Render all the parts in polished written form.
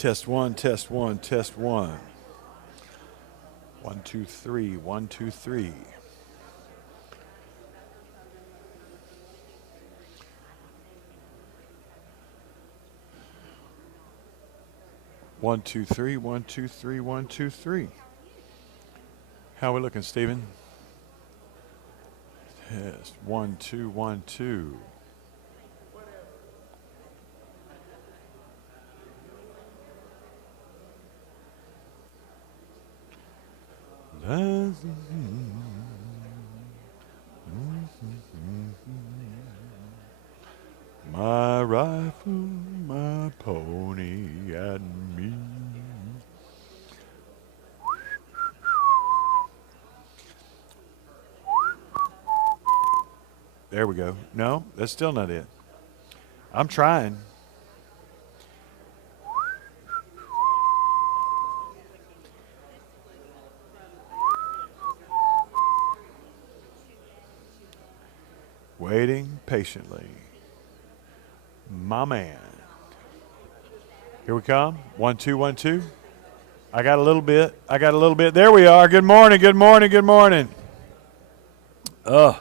Test one, test one, test one. 1, 2, 3, 1, 2, 3. One, two, three, 1, 2, 3, 1, 2, 3. How are we looking, Stephen? Test 1, 2, 1, 2. My rifle, my pony, and me. There we go. No, that's still not it. I'm trying. Waiting patiently. My man. Here we come. 1, 2, 1, 2. I got a little bit. There we are. Good morning, good morning, good morning. Well,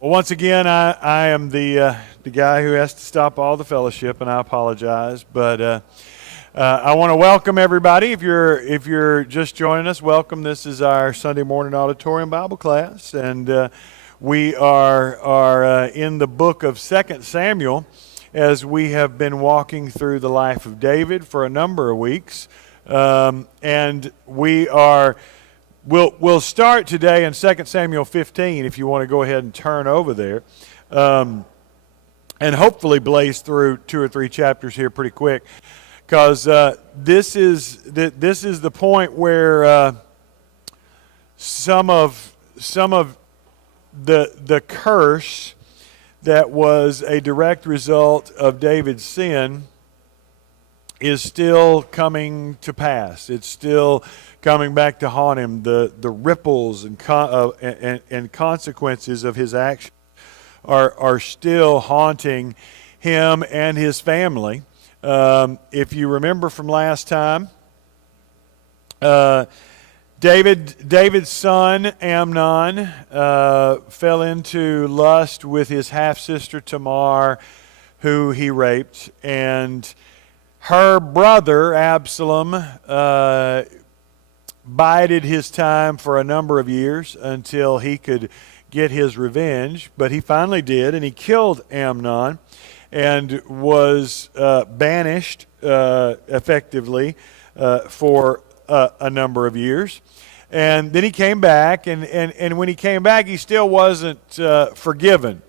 once again, I am the guy who has to stop all the fellowship, and I apologize. But I want to welcome everybody. If you're just joining us, welcome. This is our Sunday morning auditorium Bible class, and we are in the book of 2 Samuel as we have been walking through the life of David for a number of weeks. And we'll start today in 2 Samuel 15 if you want to go ahead and turn over there. And hopefully blaze through 2 or 3 chapters here pretty quick. Because this is the point where some of the curse that was a direct result of David's sin is still coming to pass. It's still coming back to haunt him. The ripples and consequences of his actions are still haunting him and his family. If you remember from last time, David's son Amnon fell into lust with his half-sister Tamar, who he raped, and her brother Absalom bided his time for a number of years until he could get his revenge, but he finally did, and he killed Amnon and was banished effectively for a number of years. And then he came back, and when he came back, he still wasn't forgiven.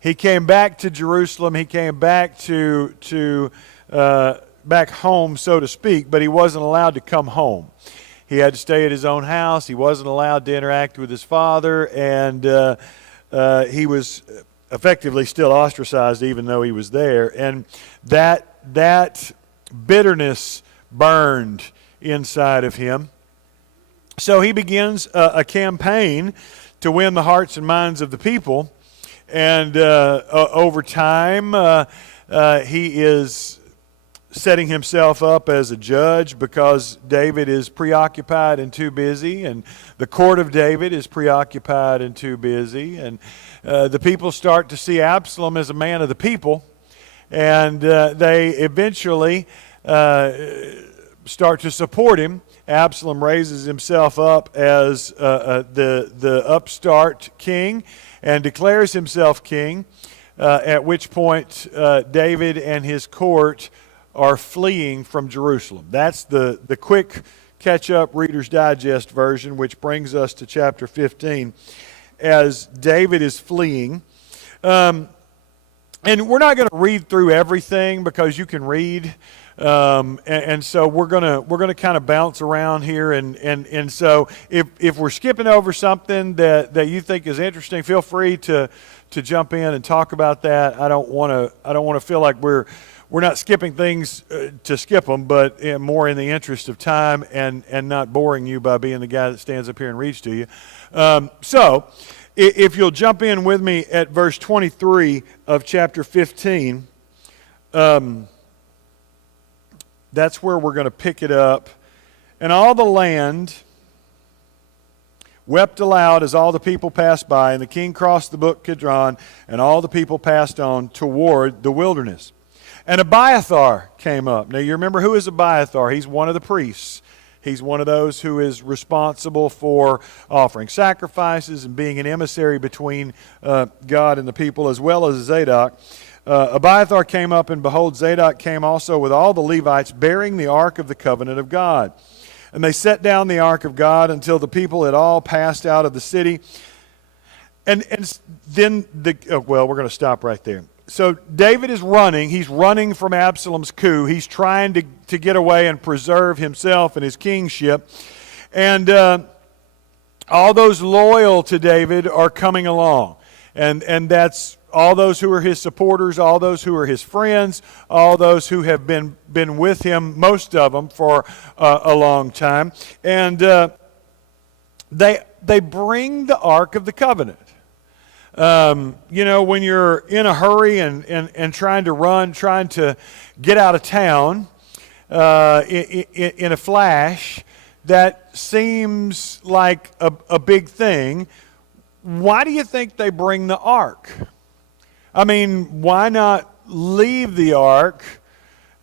He came back to Jerusalem. He came back to back home, so to speak, but he wasn't allowed to come home. He had to stay at his own house. He wasn't allowed to interact with his father, and he was effectively still ostracized even though he was there. And that bitterness burned inside of him. So he begins a campaign to win the hearts and minds of the people. And over time, he is setting himself up as a judge because David is preoccupied and too busy, and the court of David is preoccupied and too busy. And the people start to see Absalom as a man of the people, and they eventually start to support him. Absalom raises himself up as the upstart king and declares himself king, at which point David and his court are fleeing from Jerusalem. That's the quick catch-up Reader's Digest version, which brings us to chapter 15 as David is fleeing. And we're not going to read through everything because you can read. And so we're gonna kind of bounce around here, and so if we're skipping over something that you think is interesting, feel free to jump in and talk about that. I don't want to feel like we're not skipping things to skip them, but more in the interest of time and not boring you by being the guy that stands up here and reads to you. So if you'll jump in with me at verse 23 of chapter 15. that's where we're going to pick it up. And all the land wept aloud as all the people passed by, and the king crossed the brook Kidron, and all the people passed on toward the wilderness. And Abiathar came up. Now you remember, who is Abiathar? He's one of the priests. He's one of those who is responsible for offering sacrifices and being an emissary between God and the people, as well as Zadok. Abiathar came up, and behold, Zadok came also with all the Levites, bearing the ark of the covenant of God. And they set down the ark of God until the people had all passed out of the city. And then we're going to stop right there. So David is running. He's running from Absalom's coup. He's trying to get away and preserve himself and his kingship. And all those loyal to David are coming along. And that's all those who are his supporters, all those who are his friends, all those who have been with him, most of them, for a long time. And they bring the Ark of the Covenant. When you're in a hurry and trying to run, trying to get out of town in a flash, that seems like a big thing. Why do you think they bring the ark? I mean, why not leave the ark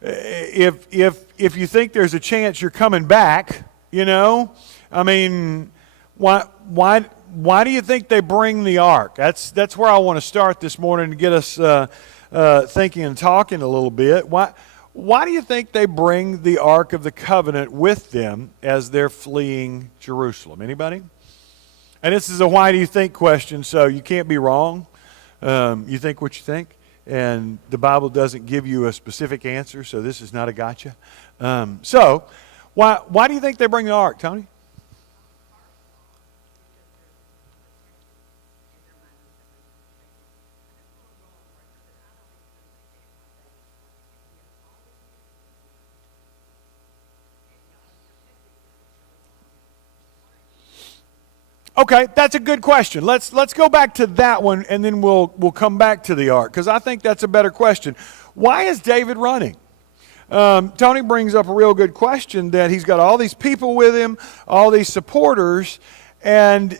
if you think there's a chance you're coming back? I mean, why do you think they bring the ark? That's where I want to start this morning to get us thinking and talking a little bit. Why do you think they bring the Ark of the Covenant with them as they're fleeing Jerusalem? Anybody? And this is a why do you think question, so you can't be wrong. You think what you think, and the Bible doesn't give you a specific answer, so this is not a gotcha. So why do you think they bring the ark, Tony? Okay, that's a good question. Let's go back to that one, and then we'll come back to the ark, because I think that's a better question. Why is David running? Tony brings up a real good question, that he's got all these people with him, all these supporters, and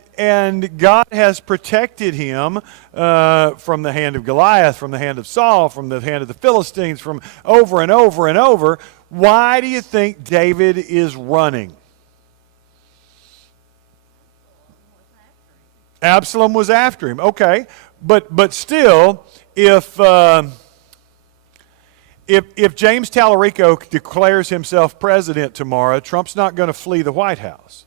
God has protected him from the hand of Goliath, from the hand of Saul, from the hand of the Philistines, from over and over and over. Why do you think David is running? Absalom was after him. Okay, but still, if James Tallarico declares himself president tomorrow, Trump's not going to flee the White House.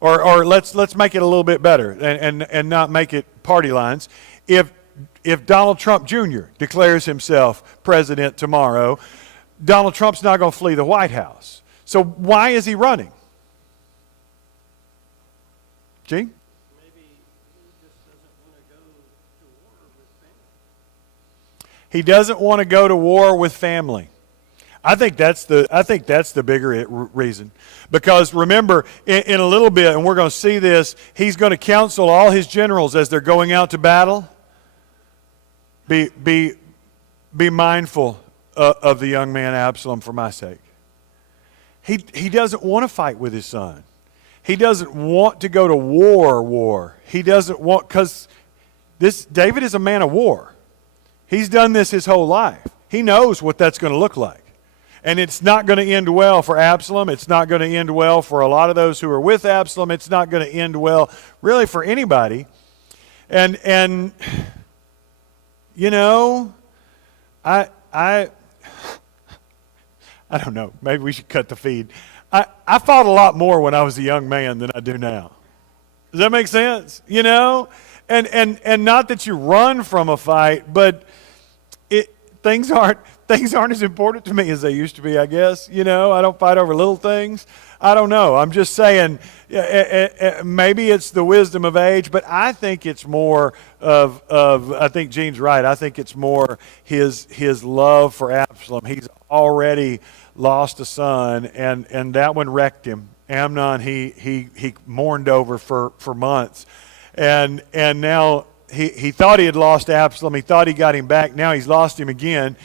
Or let's make it a little bit better and not make it party lines. If Donald Trump Jr. declares himself president tomorrow, Donald Trump's not going to flee the White House. So why is he running? Gene? He doesn't want to go to war with family. I think that's the bigger reason. Because remember, in a little bit, and we're going to see this, he's going to counsel all his generals as they're going out to battle. Be mindful of the young man Absalom for my sake. He doesn't want to fight with his son. He doesn't want to go to war. He doesn't want, because David is a man of war. He's done this his whole life. He knows what that's going to look like. And it's not going to end well for Absalom. It's not going to end well for a lot of those who are with Absalom. It's not going to end well really for anybody. And I don't know. Maybe we should cut the feed. I fought a lot more when I was a young man than I do now. Does that make sense? And not that you run from a fight, but things aren't as important to me as they used to be, I guess. I don't fight over little things. I don't know. I'm just saying, maybe it's the wisdom of age, but I think it's more of I think Gene's right. I think it's more his love for Absalom. He's already lost a son, and that one wrecked him. Amnon, he mourned over for months. And now he thought he had lost Absalom. He thought he got him back. Now he's lost him again.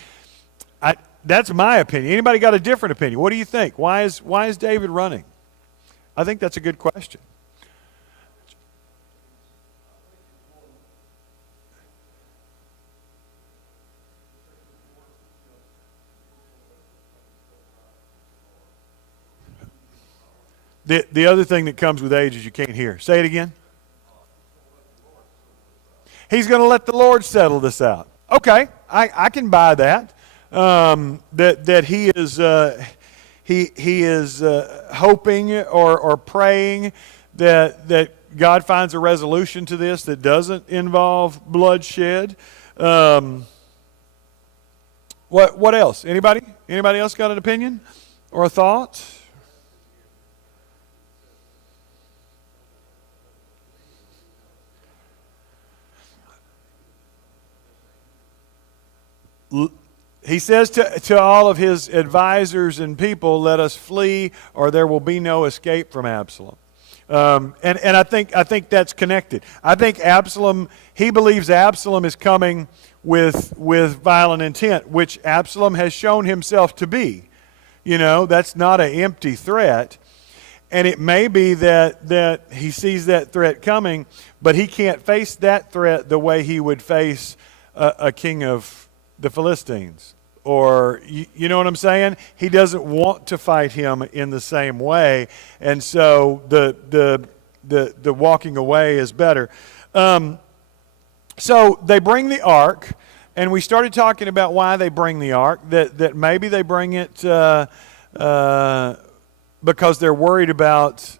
That's my opinion. Anybody got a different opinion? What do you think? Why is David running? I think that's a good question. The other thing that comes with age is you can't hear. Say it again. He's going to let the Lord settle this out. Okay, I can buy that. That he is he is hoping or praying that God finds a resolution to this that doesn't involve bloodshed. What else? Anybody else got an opinion or a thought? He says to all of his advisors and people, let us flee or there will be no escape from Absalom. And I think that's connected. I think he believes Absalom is coming with violent intent, which Absalom has shown himself to be. That's not an empty threat. And it may be that he sees that threat coming, but he can't face that threat the way he would face a king of the Philistines. Or, you know what I'm saying? He doesn't want to fight him in the same way. And so the walking away is better. So they bring the ark, and we started talking about why they bring the ark, that maybe they bring it because they're worried about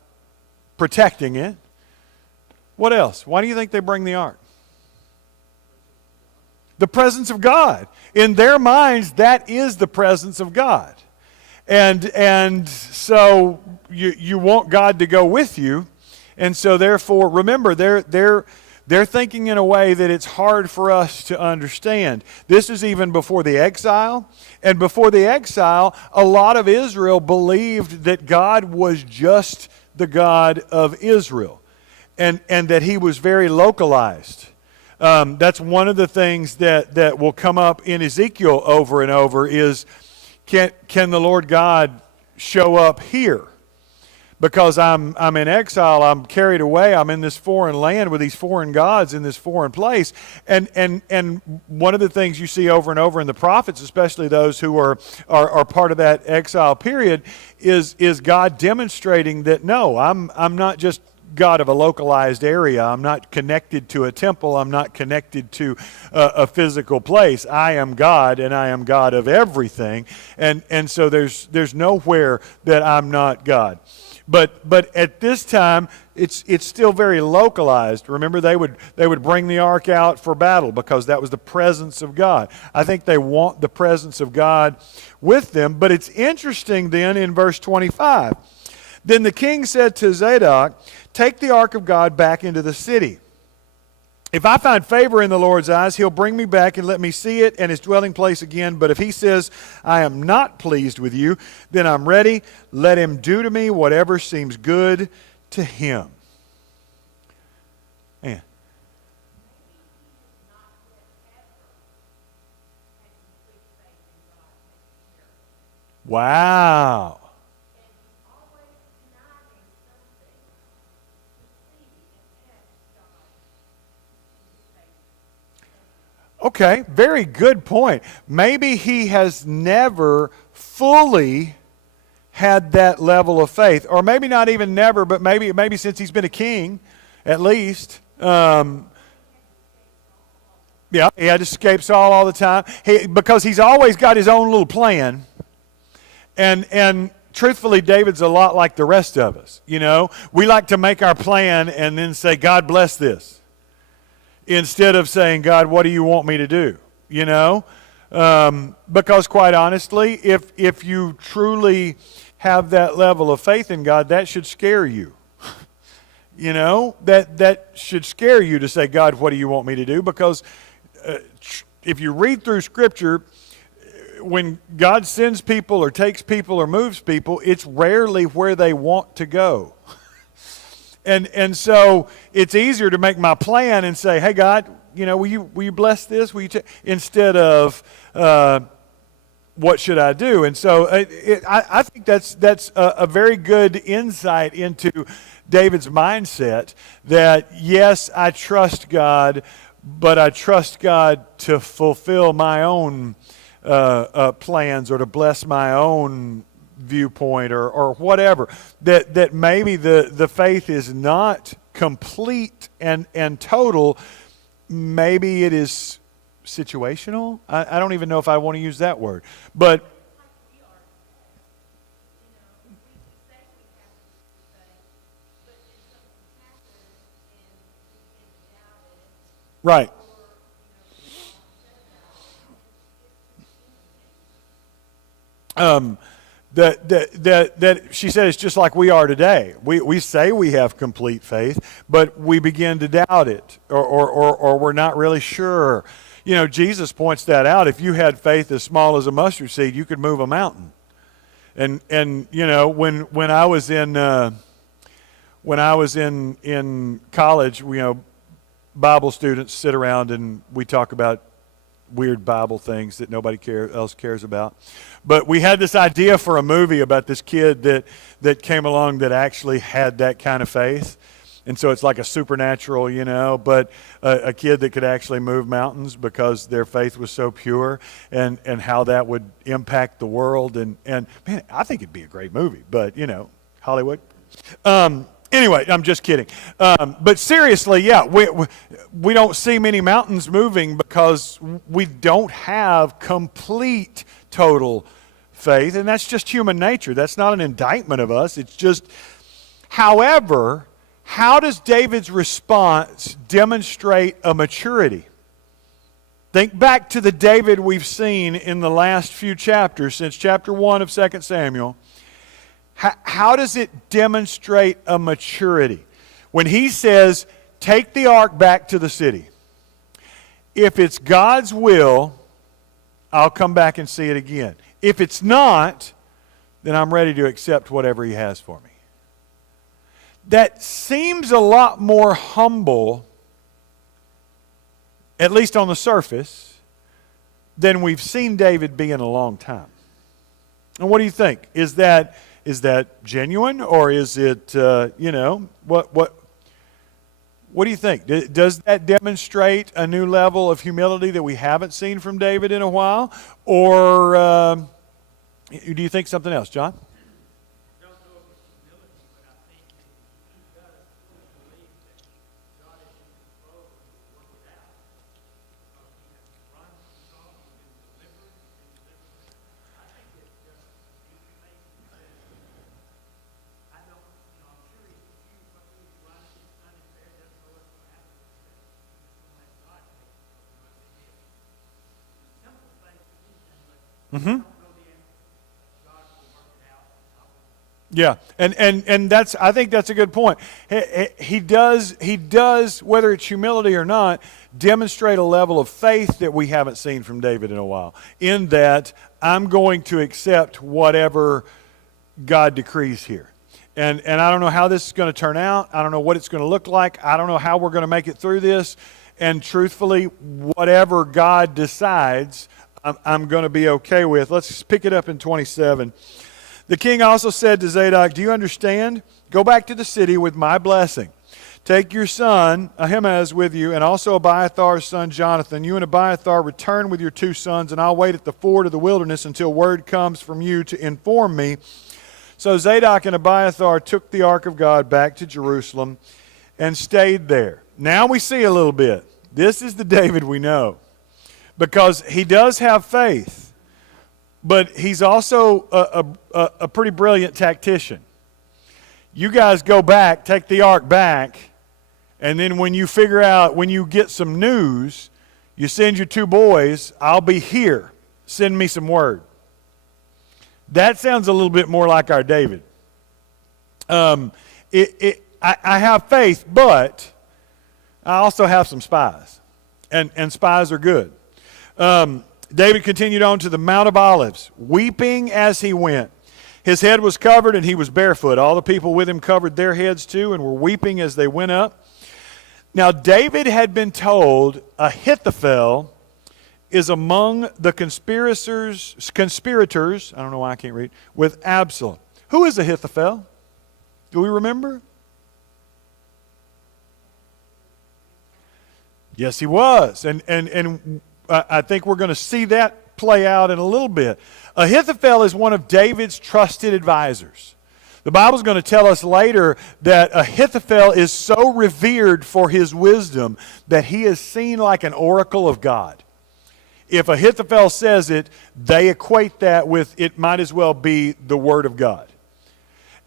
protecting it. What else? Why do you think they bring the ark? The presence of God. In their minds, that is the presence of God. And so you want God to go with you. And so therefore, remember, they're thinking in a way that it's hard for us to understand. This is even before the exile. And before the exile, a lot of Israel believed that God was just the God of Israel. And that he was very localized. That's one of the things that will come up in Ezekiel over and over is, can the Lord God show up here? Because I'm in exile, I'm carried away, I'm in this foreign land with these foreign gods in this foreign place. And one of the things you see over and over in the prophets, especially those who are part of that exile period, is God demonstrating that no, I'm not just God of a localized area. I'm not connected to a temple. I'm not connected to a physical place. I am God, and I am God of everything. And so there's nowhere that I'm not God. But at this time, it's still very localized. Remember, they would bring the ark out for battle because that was the presence of God. I think they want the presence of God with them. But it's interesting then in verse 25. Then the king said to Zadok, take the ark of God back into the city. If I find favor in the Lord's eyes, he'll bring me back and let me see it and his dwelling place again. But if he says, I am not pleased with you, then I'm ready. Let him do to me whatever seems good to him. Man. Wow. Okay, very good point. Maybe he has never fully had that level of faith, or maybe not even never, but maybe since he's been a king, at least. Yeah, he had to escape Saul all the time because he's always got his own little plan, and truthfully, David's a lot like the rest of us. We like to make our plan and then say, God bless this. Instead of saying, God, what do you want me to do? Because quite honestly, if you truly have that level of faith in God, that should scare you. That should scare you to say, God, what do you want me to do? Because if you read through Scripture, when God sends people or takes people or moves people, it's rarely where they want to go. And so it's easier to make my plan and say, hey, God, will you bless this? Instead of, what should I do? And so I think that's a very good insight into David's mindset, that yes, I trust God, but I trust God to fulfill my own plans, or to bless my own viewpoint, or whatever. That maybe the faith is not complete and total. Maybe it is situational. I don't even know if I want to use that word, but right. That she said it's just like we are today. We say we have complete faith, but we begin to doubt it, or we're not really sure. Jesus points that out. If you had faith as small as a mustard seed, you could move a mountain. And when I was in college, Bible students sit around and we talk about weird Bible things that nobody else cares about. But we had this idea for a movie about this kid that came along that actually had that kind of faith. And so it's like a supernatural, but a kid that could actually move mountains because their faith was so pure, and how that would impact the world. And man, I think it'd be a great movie, but, Hollywood. Anyway, I'm just kidding. But seriously, yeah, we don't see many mountains moving because we don't have complete, total faith. And that's just human nature. That's not an indictment of us. It's just, however, how does David's response demonstrate a maturity? Think back to the David we've seen in the last few chapters, since chapter 1 of 2 Samuel. How does it demonstrate a maturity? When he says, take the ark back to the city. If it's God's will, I'll come back and see it again. If it's not, then I'm ready to accept whatever he has for me. That seems a lot more humble, at least on the surface, than we've seen David be in a long time. And what do you think? Is that genuine, or is it, what do you think? Does that demonstrate a new level of humility that we haven't seen from David in a while? Or do you think something else, John? Mm-hmm. Yeah, and that's, I think that's a good point. He does, whether it's humility or not, demonstrate a level of faith that we haven't seen from David in a while. In that, I'm going to accept whatever God decrees here. And I don't know how this is going to turn out. I don't know what it's going to look like. I don't know how we're going to make it through this. And truthfully, whatever God decides, I'm going to be okay with. Let's pick it up in 27. The king also said to Zadok, do you understand? Go back to the city with my blessing. Take your son Ahimaaz with you, and also Abiathar's son Jonathan. You and Abiathar return with your 2 sons, and I'll wait at the ford of the wilderness until word comes from you to inform me. So Zadok and Abiathar took the ark of God back to Jerusalem and stayed there. Now we see a little bit. This is the David we know. Because he does have faith, but he's also a pretty brilliant tactician. You guys go back, take the ark back, and then when you get some news, you send your 2 boys, I'll be here. Send me some word. That sounds a little bit more like our David. I have faith, but I also have some spies, and spies are good. David continued on to the Mount of Olives, weeping as he went. His head was covered and he was barefoot. All the people with him covered their heads too and were weeping as they went up. Now David had been told Ahithophel is among the conspirators, I don't know why I can't read, with Absalom. Who is Ahithophel? Do we remember? Yes, he was. And I think we're going to see that play out in a little bit. Ahithophel is one of David's trusted advisors. The Bible's going to tell us later that Ahithophel is so revered for his wisdom that he is seen like an oracle of God. If Ahithophel says it, they equate that with it might as well be the Word of God.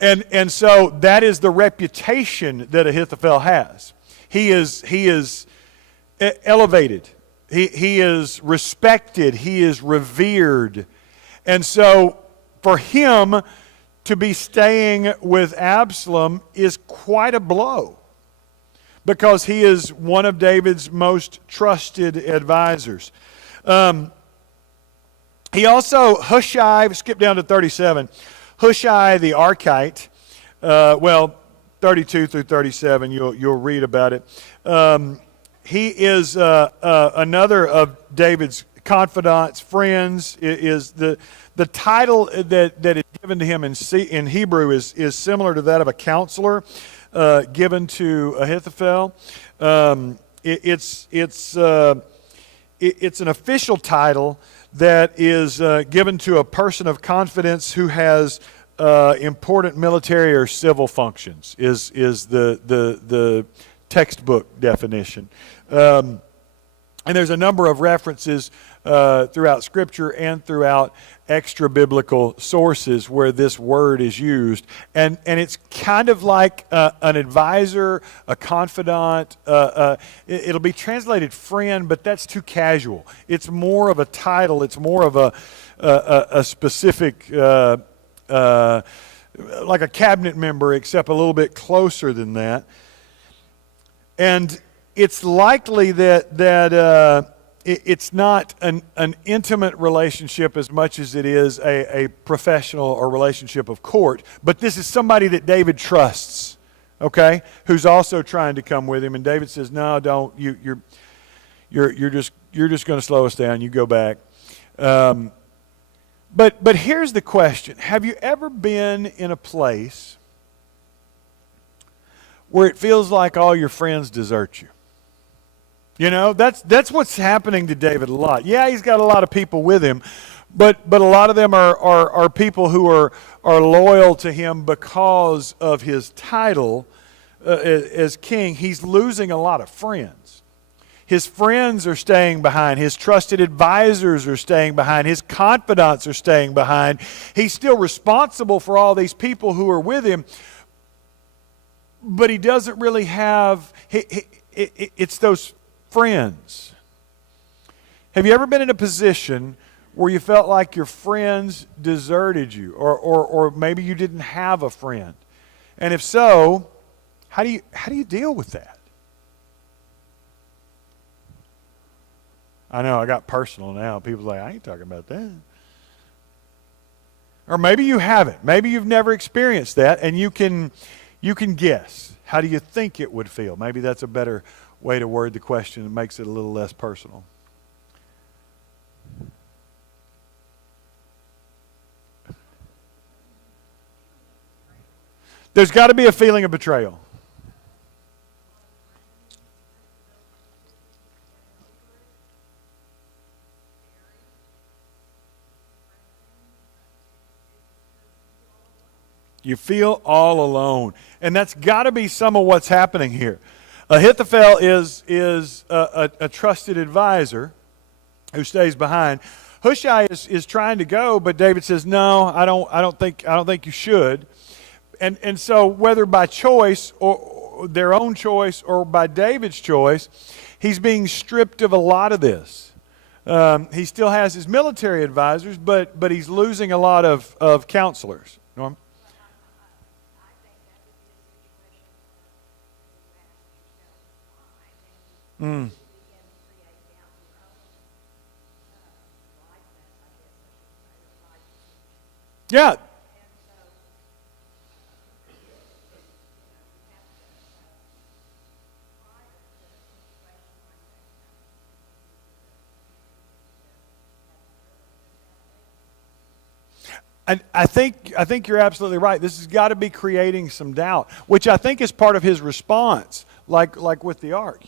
And so that is the reputation that Ahithophel has. He is elevated. He is respected. He is revered. And so for him to be staying with Absalom is quite a blow, because he is one of David's most trusted advisors. He also, Hushai, skip down to 37, Hushai the Archite, 32 through 37, you'll read about it. He is another of David's confidants, friends. Is the title that is given to him in Hebrew is similar to that of a counselor given to Ahithophel. It's an official title that is given to a person of confidence who has important military or civil functions. Is the textbook definition. And there's a number of references throughout Scripture and throughout extra-biblical sources where this word is used. And it's kind of like an advisor, a confidant. It'll be translated friend, but that's too casual. It's more of a title. It's more of a specific, like a cabinet member, except a little bit closer than that. And it's likely that it's not an intimate relationship as much as it is a professional or relationship of court. But this is somebody that David trusts, okay, who's also trying to come with him. And David says, "No, don't. You're just going to slow us down. You go back." But here's the question: have you ever been in a place where it feels like all your friends desert you? You know, that's what's happening to David a lot. Yeah, he's got a lot of people with him, but a lot of them are people who are loyal to him because of his title as king. He's losing a lot of friends. His friends are staying behind. His trusted advisors are staying behind. His confidants are staying behind. He's still responsible for all these people who are with him, but he doesn't really have, it's those friends. Have you ever been in a position where you felt like your friends deserted you, or maybe you didn't have a friend? And if so, how do you deal with that? I know I got personal now. People's like, I ain't talking about that. Or maybe you haven't. Maybe you've never experienced that, and you can guess. How do you think it would feel? Maybe that's a better way to word the question. It makes it a little less personal. There's got to be a feeling of betrayal. You feel all alone. And that's got to be some of what's happening here. Ahithophel is a trusted advisor who stays behind. Hushai is trying to go, but David says, "No, I don't think you should." And so whether by choice or their own choice or by David's choice, he's being stripped of a lot of this. He still has his military advisors, but he's losing a lot of counselors. Norm? Mm. Yeah. I think you're absolutely right. This has got to be creating some doubt, which I think is part of his response, like with the ark.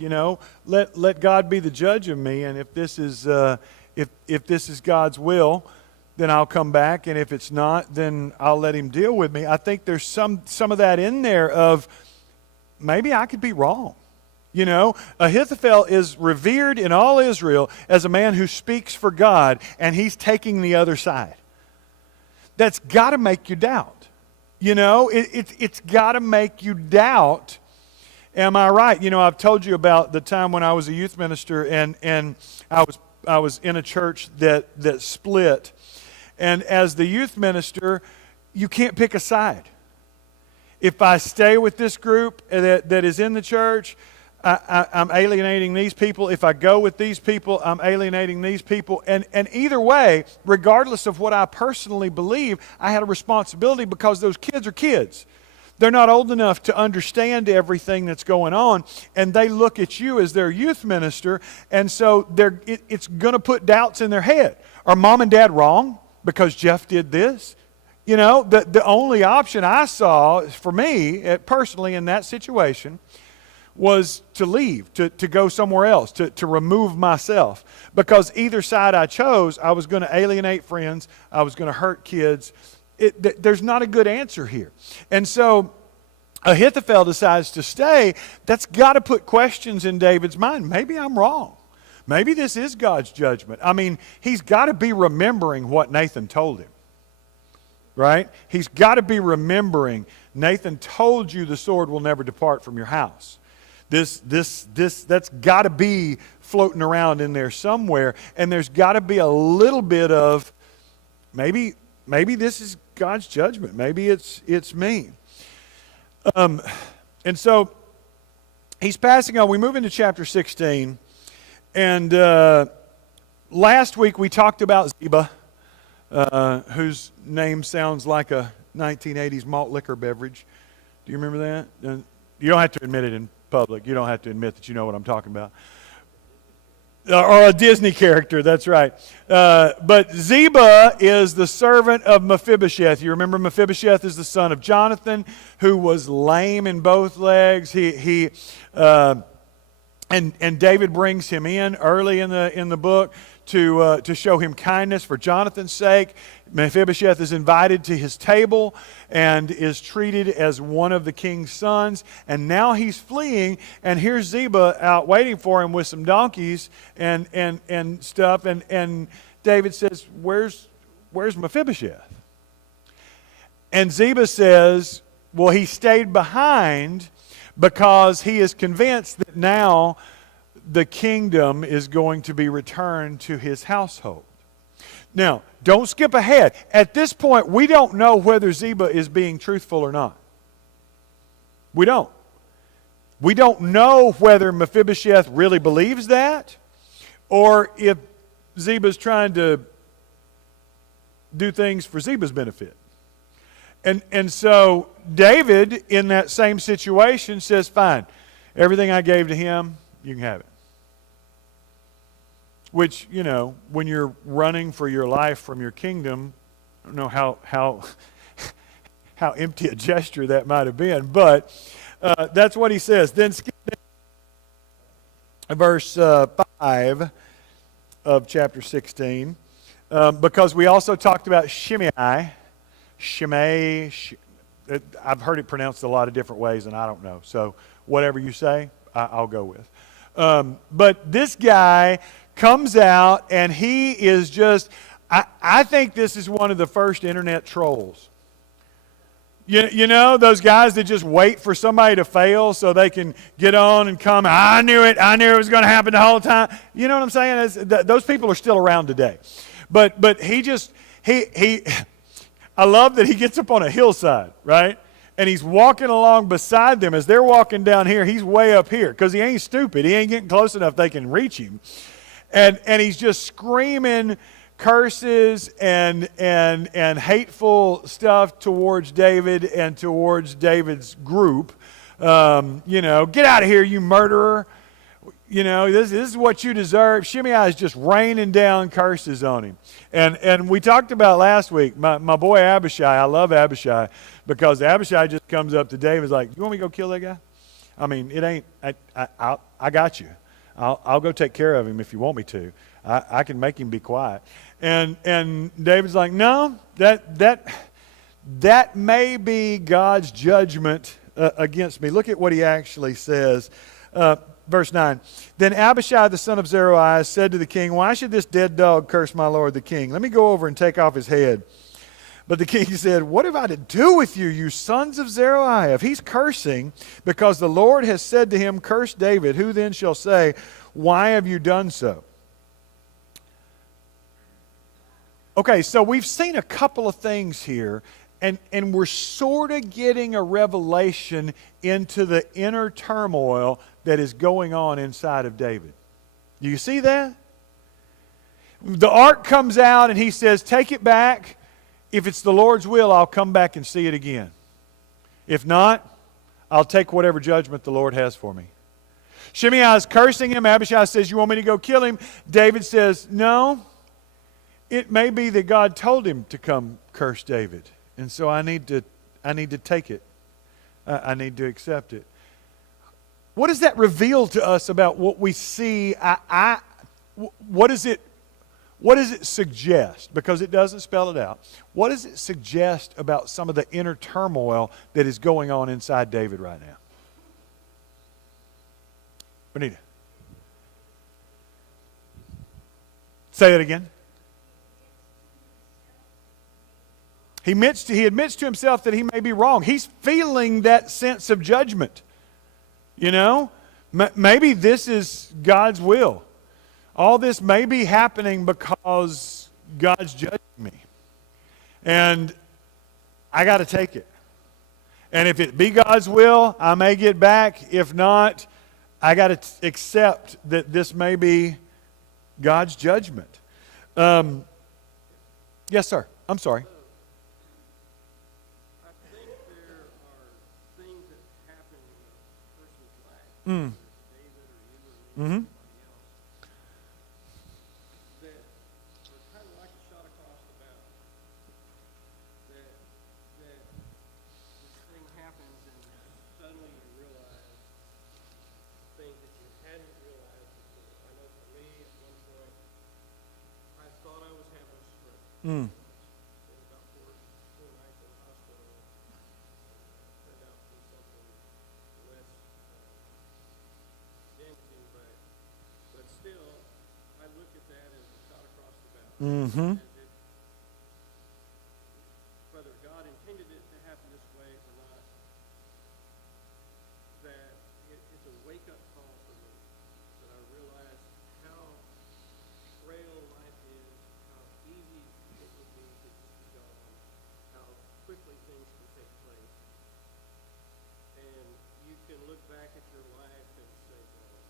Let God be the judge of me, and if this is if this is God's will, then I'll come back, and if it's not, then I'll let Him deal with me. I think there's some of that in there of maybe I could be wrong. Ahithophel is revered in all Israel as a man who speaks for God, and he's taking the other side. That's got to make you doubt. It's got to make you doubt, am I right? I've told you about the time when I was a youth minister, and I was in a church that split. And as the youth minister, you can't pick a side. If I stay with this group that is in the church, I'm alienating these people. If I go with these people, I'm alienating these people. And either way, regardless of what I personally believe, I had a responsibility because those kids are kids. They're not old enough to understand everything that's going on, and they look at you as their youth minister, and so it's going to put doubts in their head. Are mom and dad wrong because Jeff did this? The only option I saw for me personally in that situation was to leave, to go somewhere else, to remove myself. Because either side I chose, I was going to alienate friends, I was going to hurt kids. There's not a good answer here. And so Ahithophel decides to stay. That's got to put questions in David's mind. Maybe I'm wrong. Maybe this is God's judgment. I mean, he's got to be remembering what Nathan told him. Right? He's got to be remembering, Nathan told you the sword will never depart from your house. That's got to be floating around in there somewhere, and there's got to be a little bit of maybe this is God's judgment. Maybe it's me. And so he's passing on. We move into chapter 16, and last week we talked about Ziba, whose name sounds like a 1980s malt liquor beverage. Do you remember that? You don't have to admit it in public. You don't have to admit that you know what I'm talking about. Or a Disney character, that's right. But Ziba is the servant of Mephibosheth. You remember Mephibosheth is the son of Jonathan, who was lame in both legs. And David brings him in early in the book to show him kindness for Jonathan's sake. Mephibosheth is invited to his table and is treated as one of the king's sons. And now he's fleeing, and here's Ziba out waiting for him with some donkeys and stuff. And David says, "Where's Mephibosheth?" And Ziba says, well, he stayed behind because he is convinced that now the kingdom is going to be returned to his household. Now, don't skip ahead. At this point, we don't know whether Ziba is being truthful or not. We don't. We don't know whether Mephibosheth really believes that, or if Ziba's trying to do things for Ziba's benefit. And so David, in that same situation, says, fine, everything I gave to him, you can have it. Which, when you're running for your life from your kingdom, I don't know how empty a gesture that might have been, but that's what he says. Then skip verse 5 of chapter 16, because we also talked about Shimei. I've heard it pronounced a lot of different ways, and I don't know. So whatever you say, I'll go with. But this guy comes out, and he is just, I think this is one of the first internet trolls. You know, those guys that just wait for somebody to fail so they can get on and come, I knew it was going to happen the whole time. You know what I'm saying? Those people are still around today. But he I love that he gets up on a hillside, right? And he's walking along beside them. As they're walking down here, he's way up here because he ain't stupid. He ain't getting close enough they can reach him. And he's just screaming curses and hateful stuff towards David and towards David's group. Get out of here, you murderer. this is what you deserve. Shimei is just raining down curses on him. And we talked about last week, my boy Abishai. I love Abishai because Abishai just comes up to David and is like, you want me to go kill that guy? I mean, it ain't, I got you. I'll go take care of him if you want me to. I can make him be quiet. And David's like, no, that may be God's judgment against me. Look at what he actually says. Verse 9, then Abishai the son of Zeruiah said to the king, why should this dead dog curse my lord the king? Let me go over and take off his head. But the king said, what have I to do with you, you sons of Zeruiah? If he's cursing because the Lord has said to him, curse David, who then shall say, why have you done so? Okay, so we've seen a couple of things here, and we're sort of getting a revelation into the inner turmoil that is going on inside of David. Do you see that? The ark comes out and he says, take it back. If it's the Lord's will, I'll come back and see it again. If not, I'll take whatever judgment the Lord has for me. Shimei is cursing him. Abishai says, you want me to go kill him? David says, no. It may be that God told him to come curse David. And so I need to take it. I need to accept it. What does that reveal to us about what we see? What does it suggest? Because it doesn't spell it out. What does it suggest about some of the inner turmoil that is going on inside David right now? Bonita. Say it again. He admits to himself that he may be wrong. He's feeling that sense of judgment. Maybe this is God's will. All this may be happening because God's judging me. And I got to take it. And if it be God's will, I may get back. If not, I got to accept that this may be God's judgment. Yes, sir. I'm sorry. Mm. Mm-hmm. That are kind of like a shot across the bow. That this thing happens and suddenly you realize things that you hadn't realized before. I know for me, at one point, I thought I was having a stroke. Mm. Spent about 4 nights in the hospital. Turned out to be something less damaging, but still, I look at that as a shot across the bow. Mm-hmm. Whether God intended it to happen this way or not, that it's a wake-up call for me. That I realize how frail life is, how easy it would be to just be gone, how quickly things can take place. And you can look back at your life and say, well,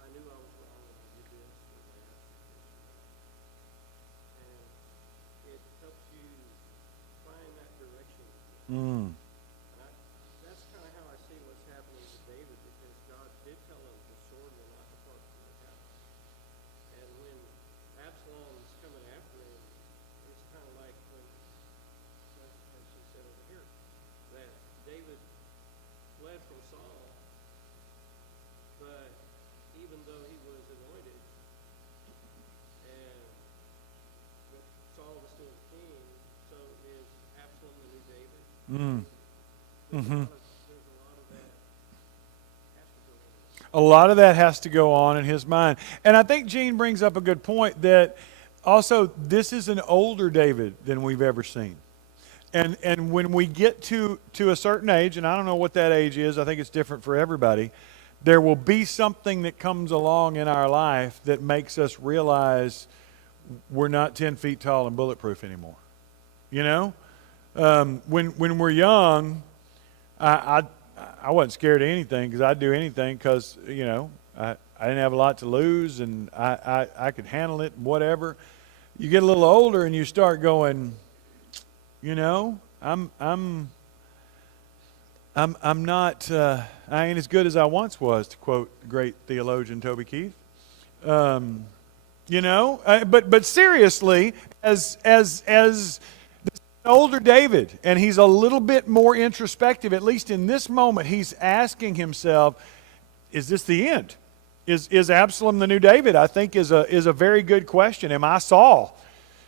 I knew I was wrong when I did this or that. And it helps you find that direction. Mm. And that's kind of how I see what's happening to David, because God did tell him the sword will not depart from his house. And when Absalom's coming after him, it's kind of like when, as she said over here, that David fled from Saul, but even though he was anointed, and but Saul was still the king, so is Absalom the new David? Mm. Mm-hmm. There's a lot of that has to go on. A lot of that has to go on in his mind. And I think Gene brings up a good point that also this is an older David than we've ever seen. And when we get to a certain age, and I don't know what that age is, I think it's different for everybody, there will be something that comes along in our life that makes us realize we're not 10 feet tall and bulletproof anymore. When we're young, I wasn't scared of anything because I'd do anything because, I didn't have a lot to lose and I could handle it and whatever. You get a little older and you start going, I'm not, I ain't as good as I once was, to quote the great theologian Toby Keith. But seriously, as this older David, and he's a little bit more introspective, at least in this moment, he's asking himself, is this the end? Is Absalom the new David? I think is a very good question. Am I Saul?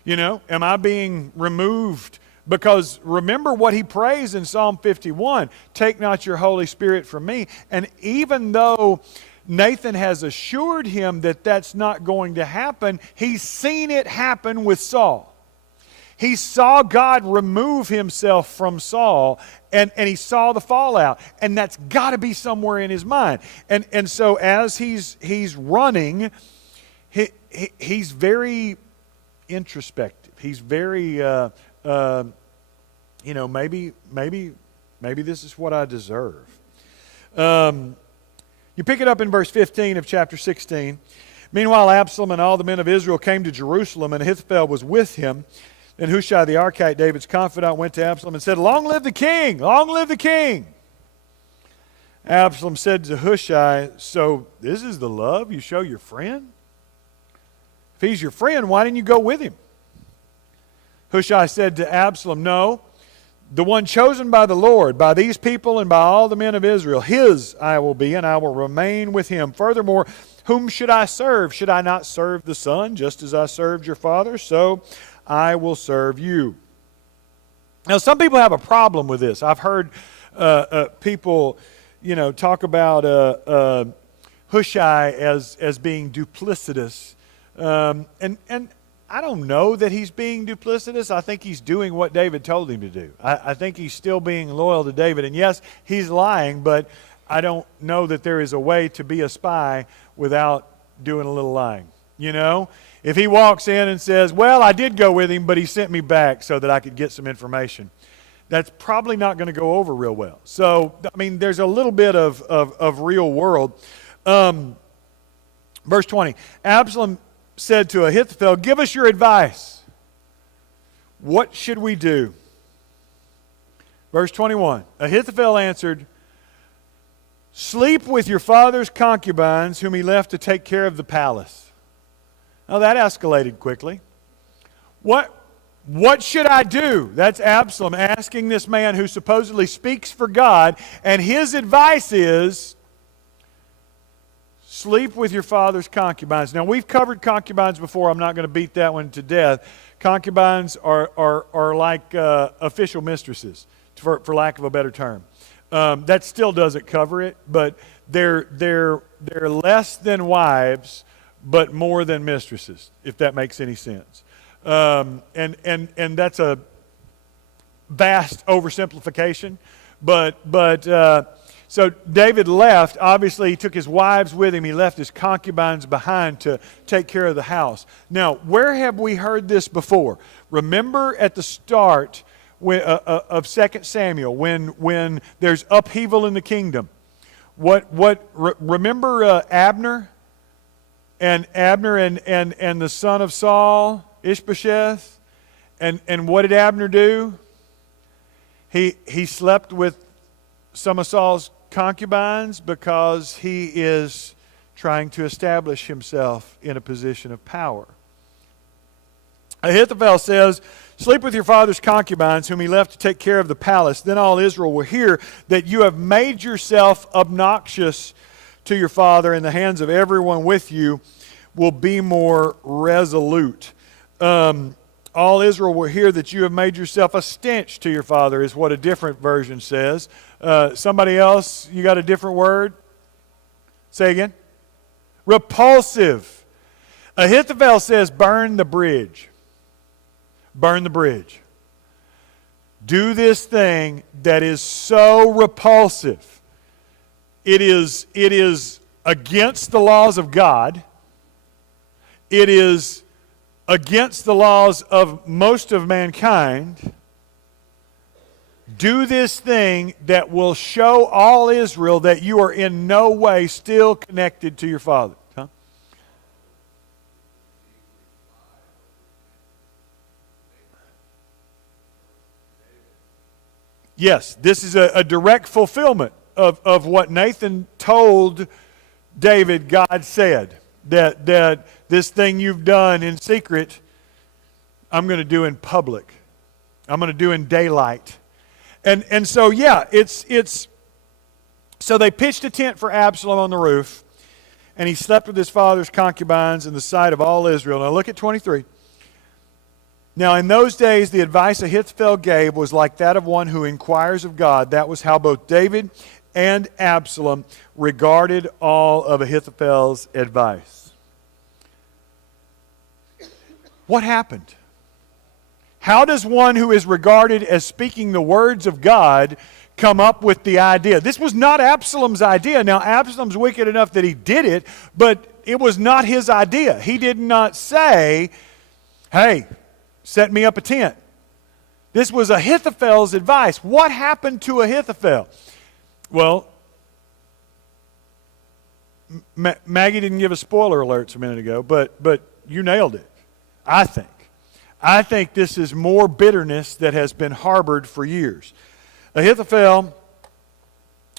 Am I being removed? Because remember what he prays in Psalm 51, take not your Holy Spirit from me. And even though Nathan has assured him that that's not going to happen, he's seen it happen with Saul. He saw God remove himself from Saul, and he saw the fallout. And that's got to be somewhere in his mind. And so as he's running, he's very introspective. He's very, maybe this is what I deserve. You pick it up in verse 15 of chapter 16. Meanwhile, Absalom and all the men of Israel came to Jerusalem, and Ahithophel was with him. Then Hushai the Archite, David's confidant, went to Absalom and said, "Long live the king! Long live the king!" Absalom said to Hushai, "So this is the love you show your friend? If he's your friend, why didn't you go with him?" Hushai said to Absalom, "No, the one chosen by the Lord, by these people and by all the men of Israel, his I will be, and I will remain with him. Furthermore, whom should I serve? Should I not serve the son, just as I served your father? So I will serve you." Now, some people have a problem with this. I've heard people, talk about Hushai as being duplicitous, and I don't know that he's being duplicitous. I think he's doing what David told him to do. I think he's still being loyal to David. And yes, he's lying, but I don't know that there is a way to be a spy without doing a little lying. If he walks in and says, "Well, I did go with him, but he sent me back so that I could get some information," that's probably not going to go over real well. So, there's a little bit of real world. Verse 20, Absalom said to Ahithophel, "Give us your advice. What should we do?" Verse 21, Ahithophel answered, "Sleep with your father's concubines, whom he left to take care of the palace." Now that escalated quickly. What should I do? That's Absalom asking this man who supposedly speaks for God, and his advice is, sleep with your father's concubines. Now, we've covered concubines before. I'm not going to beat that one to death. Concubines are like official mistresses, for lack of a better term. That still doesn't cover it, but they're less than wives, but more than mistresses, if that makes any sense. And that's a vast oversimplification, but so David left. Obviously, he took his wives with him. He left his concubines behind to take care of the house. Now, where have we heard this before? Remember at the start of 2 Samuel when there's upheaval in the kingdom. Remember Abner? And Abner and the son of Saul, Ishbosheth? And what did Abner do? He slept with some of Saul's concubines because he is trying to establish himself in a position of power. Ahithophel says, "Sleep with your father's concubines, whom he left to take care of the palace. Then all Israel will hear that you have made yourself obnoxious to your father, and the hands of everyone with you will be more resolute." All Israel will hear that you have made yourself a stench to your father, is what a different version says. Somebody else, you got a different word? Say again. Repulsive. Ahithophel says, burn the bridge. Burn the bridge. Do this thing that is so repulsive. It is against the laws of God. It is against the laws of most of mankind. Do this thing that will show all Israel that you are in no way still connected to your father. Huh? Yes, this is a direct fulfillment of what Nathan told David God said. That this thing you've done in secret, I'm going to do in public. I'm going to do in daylight. And so, yeah, it's so they pitched a tent for Absalom on the roof, and he slept with his father's concubines in the sight of all Israel. Now look at 23. Now in those days the advice Ahithophel gave was like that of one who inquires of God. That was how both David and Absalom regarded all of Ahithophel's advice. What happened? How does one who is regarded as speaking the words of God come up with the idea? This was not Absalom's idea. Now, Absalom's wicked enough that he did it, but it was not his idea. He did not say, hey, set me up a tent. This was Ahithophel's advice. What happened to Ahithophel? Well, Maggie didn't give us spoiler alerts a minute ago, but you nailed it, I think. I think this is more bitterness that has been harbored for years. Ahithophel,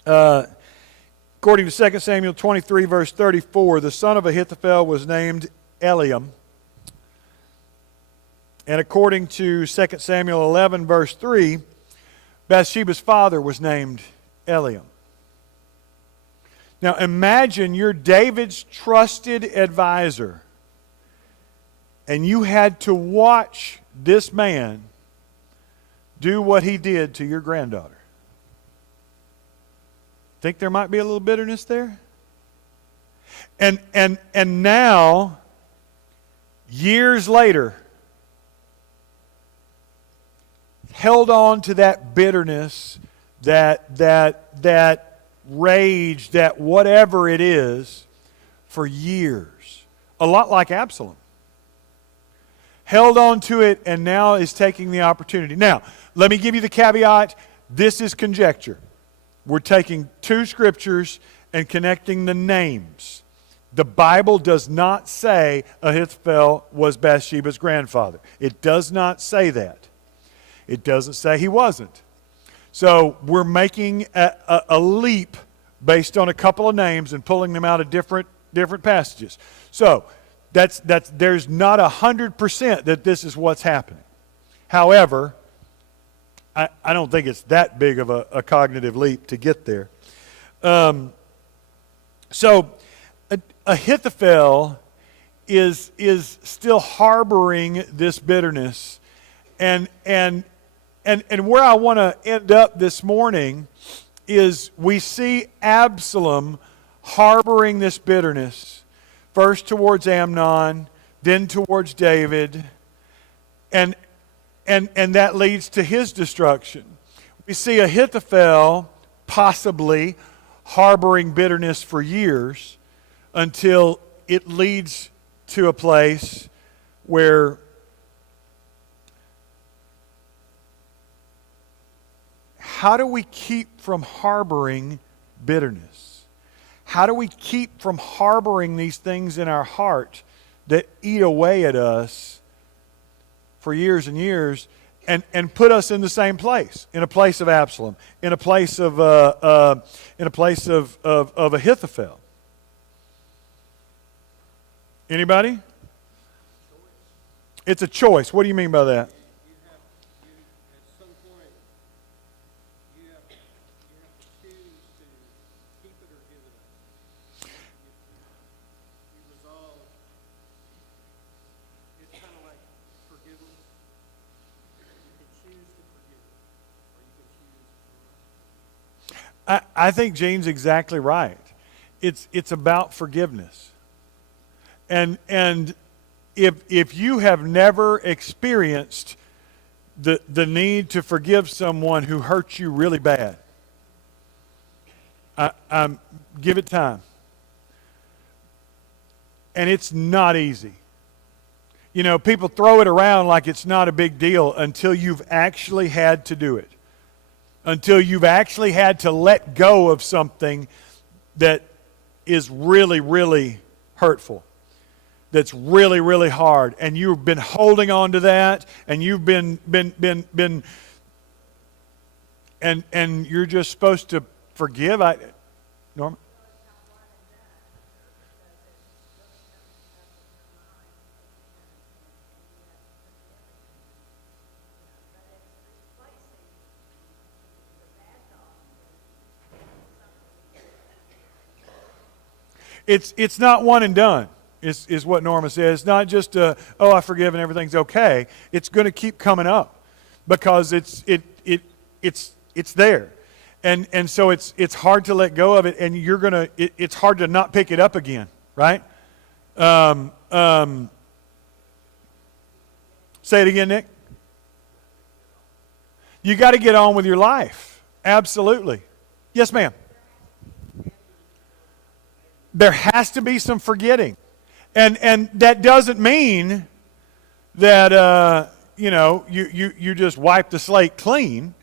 according to 2 Samuel 23, verse 34, the son of Ahithophel was named Eliam. And according to 2 Samuel 11, verse 3, Bathsheba's father was named Eliam. Now imagine you're David's trusted advisor, and you had to watch this man do what he did to your granddaughter. Think there might be a little bitterness there? And now, years later, held on to that bitterness, that rage, that whatever it is, for years. A lot like Absalom. Held on to it and now is taking the opportunity. Now, let me give you the caveat. This is conjecture. We're taking two scriptures and connecting the names. The Bible does not say Ahithophel was Bathsheba's grandfather. It does not say that. It doesn't say he wasn't. So we're making a leap based on a couple of names and pulling them out of different passages. So there's not 100% that this is what's happening. However, I don't think it's that big of a cognitive leap to get there. So Ahithophel is still harboring this bitterness, and where I want to end up this morning is we see Absalom harboring this bitterness, first towards Amnon, then towards David, and that leads to his destruction. We see Ahithophel possibly harboring bitterness for years until it leads to a place where how do we keep from harboring bitterness? How do we keep from harboring these things in our heart that eat away at us for years and years and put us in the same place, in a place of Absalom, in a place of Ahithophel? Anybody? It's a choice. What do you mean by that? I think Gene's exactly right. It's about forgiveness. And if you have never experienced the need to forgive someone who hurt you really bad, give it time. And it's not easy. You know, people throw it around like it's not a big deal until you've actually had to do it. Until you've actually had to let go of something that is really, really hurtful. That's really, really hard. And you've been holding on to that, and you've been and you're just supposed to forgive. Norma? It's not one and done, is what Norma says. It's not just I forgive and everything's okay. It's going to keep coming up because it's there, and so it's hard to let go of it, and it's hard to not pick it up again, right? Say it again, Nick. You got to get on with your life. Absolutely. Yes, ma'am. There has to be some forgetting. And that doesn't mean that, you just wipe the slate clean.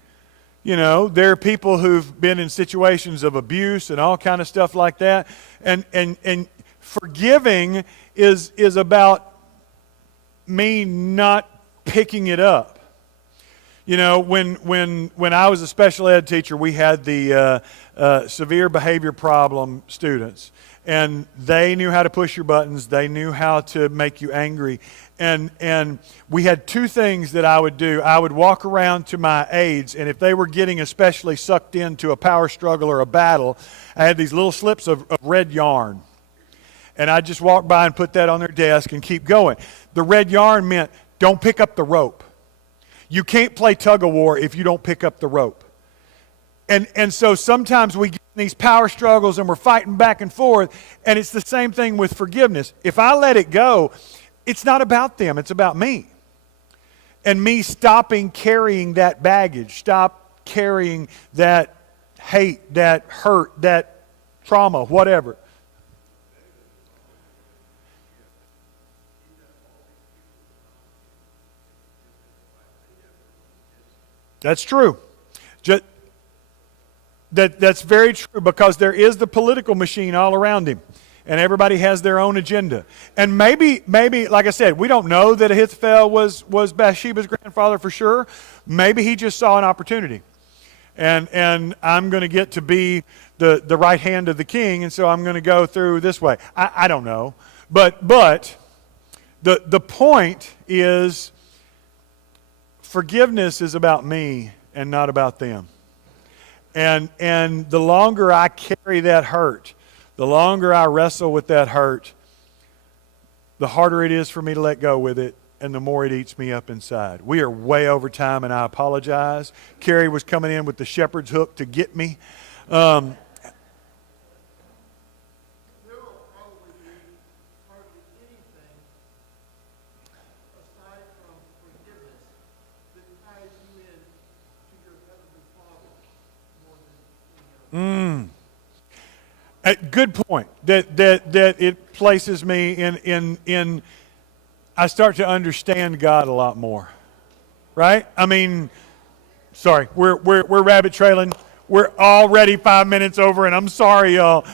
There are people who've been in situations of abuse and all kind of stuff like that. And forgiving is about me not picking it up. When I was a special ed teacher, we had the severe behavior problem students. And they knew how to push your buttons. They knew how to make you angry. And we had two things that I would do. I would walk around to my aides, and if they were getting especially sucked into a power struggle or a battle, I had these little slips of red yarn. And I'd just walk by and put that on their desk and keep going. The red yarn meant, don't pick up the rope. You can't play tug of war if you don't pick up the rope. And so sometimes we get in these power struggles and we're fighting back and forth, and it's the same thing with forgiveness. If I let it go, it's not about them, it's about me. And me stopping carrying that baggage, stop carrying that hate, that hurt, that trauma, whatever. That's true. That's very true, because there is the political machine all around him, and everybody has their own agenda. And maybe, like I said, we don't know that Ahithophel was Bathsheba's grandfather for sure. Maybe he just saw an opportunity, and I'm going to get to be the right hand of the king, and so I'm going to go through this way. I don't know, but the point is, forgiveness is about me and not about them. And the longer I carry that hurt, the longer I wrestle with that hurt, the harder it is for me to let go with it, and the more it eats me up inside. We are way over time, and I apologize. Carrie was coming in with the shepherd's hook to get me. Good point. That it places me in. I start to understand God a lot more, right? I mean, sorry, we're rabbit trailing. We're already 5 minutes over, and I'm sorry, y'all.